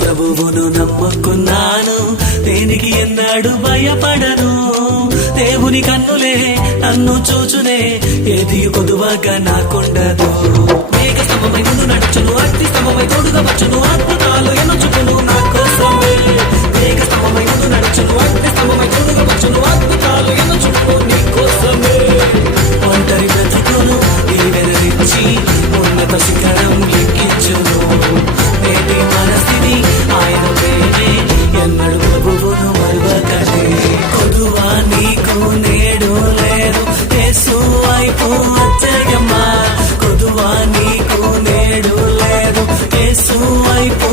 ప్రభువును నమ్ముకున్నాను, దేనికి ఎన్నాడు భయపడను. దేవుని కన్నులే నన్ను చూచునే, ఏది కొదువగా నాకుండదు. మేఘ స్తంభమై ముందు నడుచును, అగ్ని స్తంభమై తోడుగా వచ్చును, అద్భుతాలు ఎన్నో చూపును నా కోసమే. మేఘ స్తంభమై ముందు నడుచును, అగ్ని స్తంభమై తోడుగా వచ్చును, అద్భుతాలు ఎన్నో చూపును నీ కోసమే. ఒంటరి బ్రతుకును దీవెనలిచ్చి ఉన్నత శిఖరం ఎక్కించును. నేటి మనసిని ఆయన ప్రేమే ఎన్నడు ప్రభువును మరువకనే. కొదువా నీకు నేడు లేదు, యేసు వైపు అత్తయమ్మా. కొదువా నీకు నేడు లేదు, యేసు వైపు